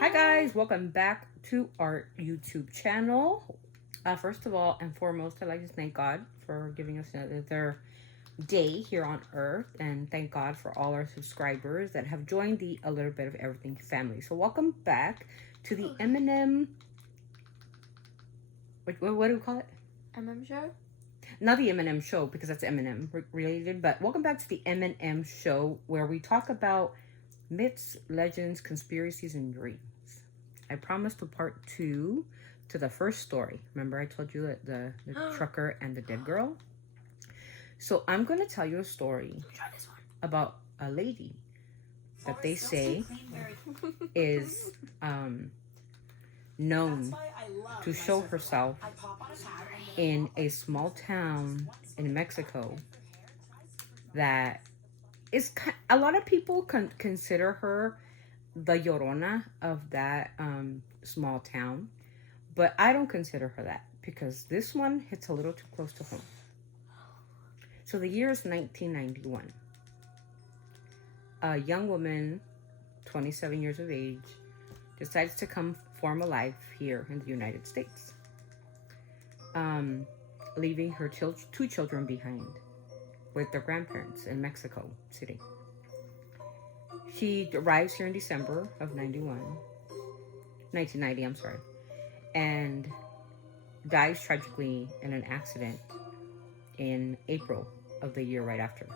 Hi guys, welcome back to our YouTube channel. First of all and foremost, I'd like to thank God for giving us another day here on earth, and thank God for all our subscribers that have joined the A Little Bit of Everything family. So welcome back to the Eminem, what do we call it? Eminem show? Not the Eminem show, because that's Eminem related, but welcome back to the Eminem show, where we talk about myths, legends, conspiracies, and dreams. I promised a part 2 to the first story. Remember I told you that the trucker and the dead girl? So I'm going to tell you a story about a lady that they say is known to show herself in a small town in Mexico that is, a lot of people consider her the Llorona of that small town, but I don't consider her that, because this one hits a little too close to home. So the year is 1991. A young woman, 27 years of age, decides to come form a life here in the United States, leaving her two children behind with their grandparents in Mexico City. She arrives here in December of 1990, and dies tragically in an accident in April of the year right after,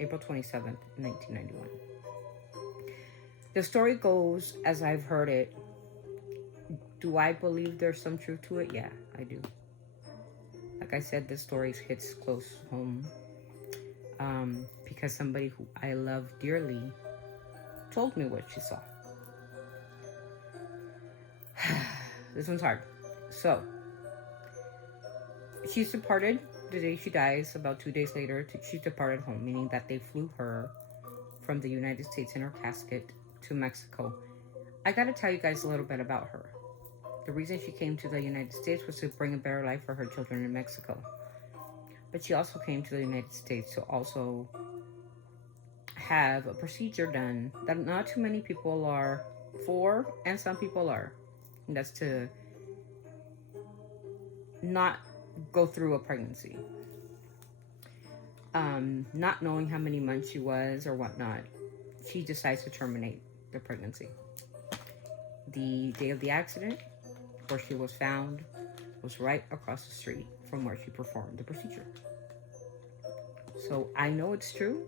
April 27th, 1991. The story goes as I've heard it. Do I believe there's some truth to it? Yeah, I do. Like I said, this story hits close home because somebody who I love dearly told me what she saw. This one's hard. So, she's departed the day she dies. About 2 days later, she's departed home, meaning that they flew her from the United States in her casket to Mexico. I gotta tell you guys a little bit about her. The reason she came to the United States was to bring a better life for her children in Mexico. But she also came to the United States to also have a procedure done that not too many people are for, and some people are. And that's to not go through a pregnancy. Not knowing how many months she was or whatnot, she decides to terminate the pregnancy. The day of the accident, where she was found, was right across the street from where she performed the procedure. So I know it's true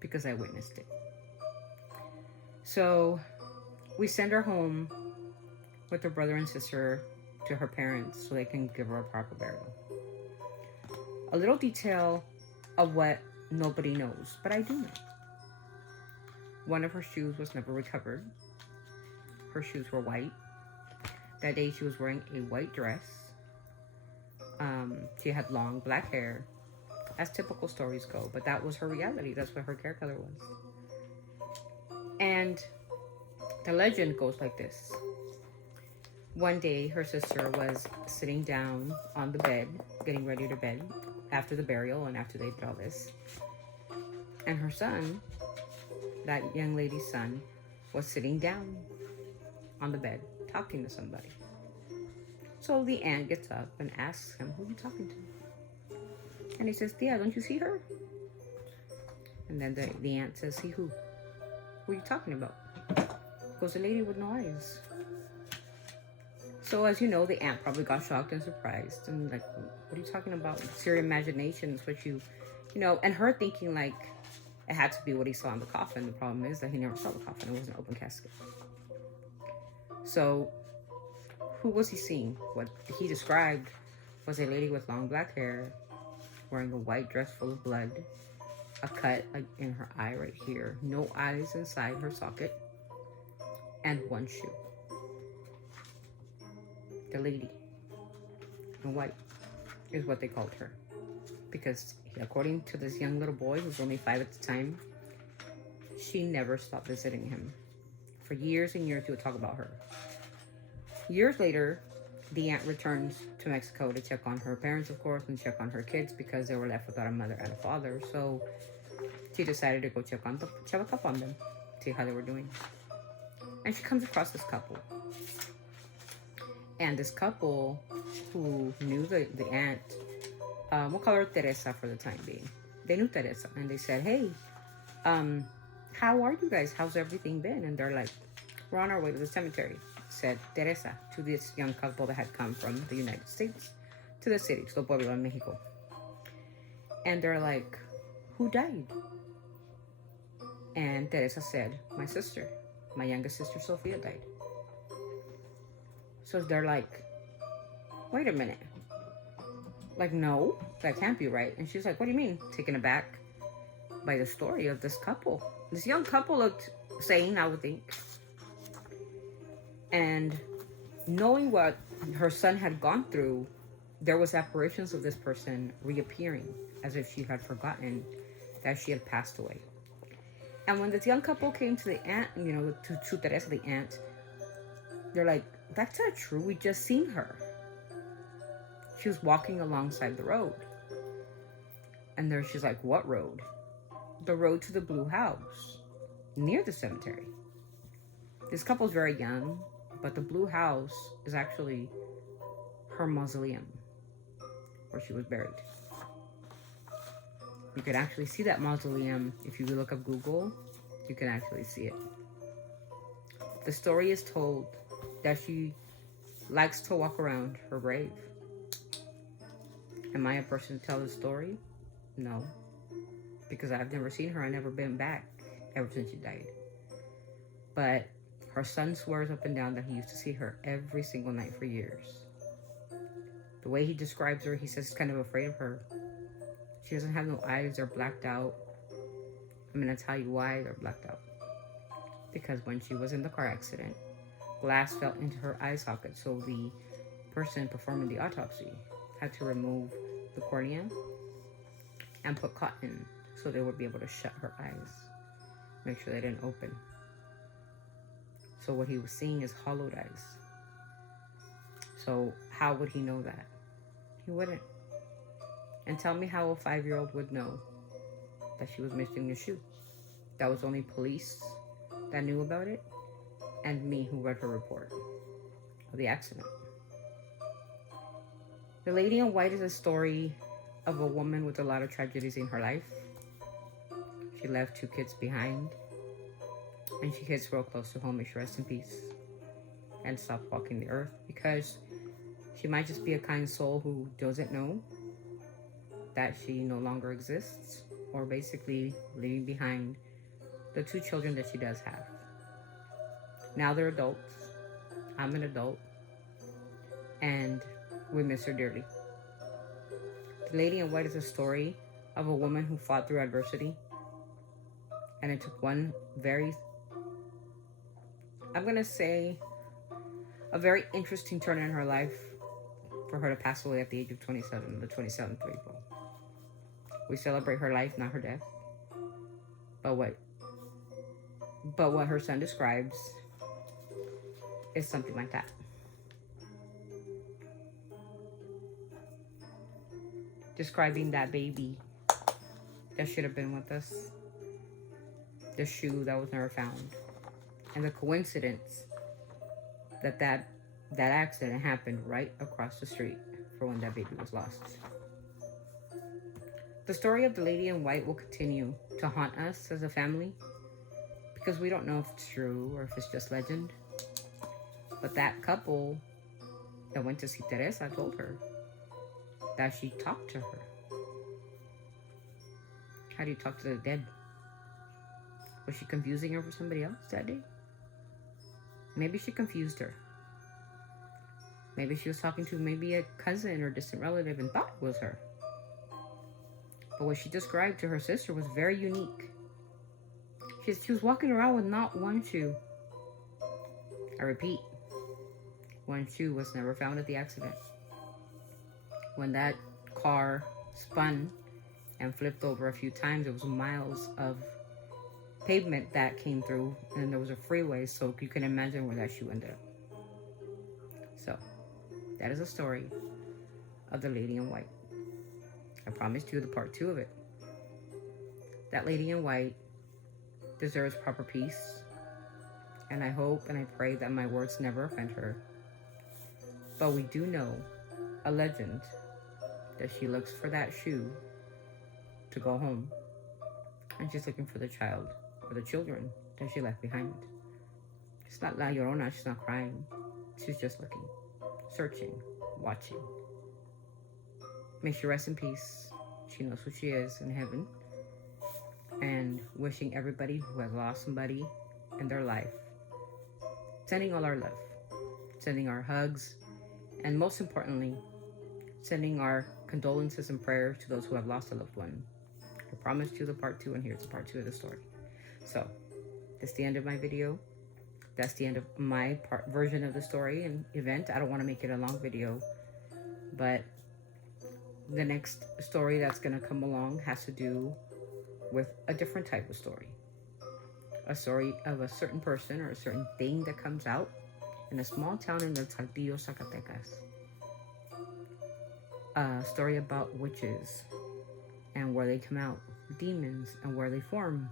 because I witnessed it. So we send her home with her brother and sister to her parents so they can give her a proper burial. A little detail of what nobody knows, but I do know. One of her shoes was never recovered. Her shoes were white. That day she was wearing a white dress. She had long black hair, as typical stories go, but that was her reality. That's what her hair color was. And the legend goes like this. One day, her sister was sitting down on the bed, getting ready to bed, after the burial and after they did all this. And her son, that young lady's son, was sitting down on the bed, talking to somebody. So the aunt gets up and asks him, who are you talking to? And he says, Tia, don't you see her? And then the aunt says, see who? Who are you talking about? Goes, the lady with no eyes. So as you know, the aunt probably got shocked and surprised. And like, what are you talking about? It's your imagination. It's what you know, and her thinking like it had to be what he saw in the coffin. The problem is that he never saw the coffin. It was an open casket. So who was he seeing? What he described was a lady with long black hair, wearing a white dress full of blood, a cut like in her eye right here, no eyes inside her socket, and one shoe. The lady in white is what they called her, because according to this young little boy, who was only 5 at the time, she never stopped visiting him. For years and years, he would talk about her. Years later, the aunt returns to Mexico to check on her parents, of course, and check on her kids because they were left without a mother and a father. So she decided to go check up on them, see how they were doing. And she comes across this couple. And this couple who knew the aunt, we'll call her Teresa for the time being. They knew Teresa, and they said, hey, how are you guys? How's everything been? And they're like, we're on our way to the cemetery, said Teresa to this young couple that had come from the United States to the city, to the pueblo in Mexico. And they're like, who died? And Teresa said, my sister, my youngest sister, Sofia, died. So they're like, wait a minute. Like, no, that can't be right. And she's like, what do you mean? Taken aback by the story of this couple. This young couple looked sane, I would think. And knowing what her son had gone through, there was apparitions of this person reappearing as if she had forgotten that she had passed away. And when this young couple came to the aunt, to Teresa, the aunt, they're like, that's not true. We just seen her. She was walking alongside the road. And there she's like, what road? The road to the blue house near the cemetery. This couple's very young, but the blue house is actually her mausoleum where she was buried. You can actually see that mausoleum. If you look up Google, you can actually see it. The story is told that she likes to walk around her grave. Am I a person to tell the story? No. Because I've never seen her. I've never been back ever since she died. But her son swears up and down that he used to see her every single night for years. The way he describes her, he says he's kind of afraid of her. She doesn't have no eyes. They're blacked out. I'm going to tell you why they're blacked out. Because when she was in the car accident, glass fell into her eye socket. So the person performing the autopsy had to remove the cornea and put cotton so they would be able to shut her eyes. Make sure they didn't open. So what he was seeing is hollowed eyes. So how would he know that? He wouldn't. And tell me how a 5-year-old would know that she was missing a shoe. That was only police that knew about it, and me who read her report of the accident. The Lady in White is a story of a woman with a lot of tragedies in her life. She left 2 kids behind, and she hits real close to home. May she rest in peace and stop walking the earth, because she might just be a kind soul who doesn't know that she no longer exists, or basically leaving behind the 2 children that she does have. Now they're adults. I'm an adult, and we miss her dearly. The Lady in White is a story of a woman who fought through adversity, and it took one very, I'm gonna say, a very interesting turn in her life for her to pass away at the age of 27, the 27th of April. We celebrate her life, not her death. But what her son describes is something like that. Describing that baby that should have been with us. The shoe that was never found. And the coincidence that accident happened right across the street from when that baby was lost. The story of the Lady in White will continue to haunt us as a family, because we don't know if it's true or if it's just legend. But that couple that went to see Teresa told her that she talked to her. How do you talk to the dead? Was she confusing her for somebody else that day? Maybe she confused her. Maybe she was talking to maybe a cousin or distant relative and thought it was her. But what she described to her sister was very unique. She was walking around with not one shoe. I repeat, one shoe was never found at the accident. When that car spun and flipped over a few times, there was miles of pavement that came through, and there was a freeway, so you can imagine where that shoe ended up. So, that is a story of the Lady in White. I promised you the part 2 of it. That Lady in White deserves proper peace and I hope and I pray that my words never offend her. But we do know a legend that she looks for that shoe to go home, and she's looking for the child or the children that she left behind. She's not La Llorona, she's not crying. She's just looking, searching, watching. May she rest in peace. She knows who she is in heaven. And wishing everybody who has lost somebody in their life, sending all our love, sending our hugs, and most importantly, sending our condolences and prayers to those who have lost a loved one. I promised you the part 2, and here's the part 2 of the story. So, that's the end of my video. That's the end of my version of the story and event. I don't want to make it a long video, but the next story that's going to come along has to do with a different type of story. A story of a certain person or a certain thing that comes out in a small town in the Saltillo, Zacatecas. A story about witches and where they come out, demons, and where they form.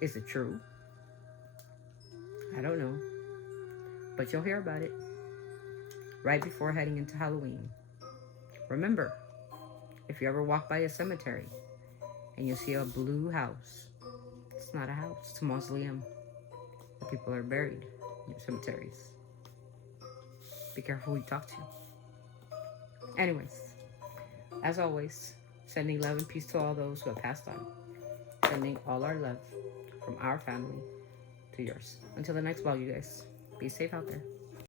Is it true? I don't know. But you'll hear about it right before heading into Halloween. Remember, if you ever walk by a cemetery and you see a blue house, it's not a house, it's a mausoleum where people are buried in cemeteries. Be careful who you talk to. Anyways, as always, sending love and peace to all those who have passed on. Sending all our love from our family to yours. Until the next vlog, you guys. Be safe out there.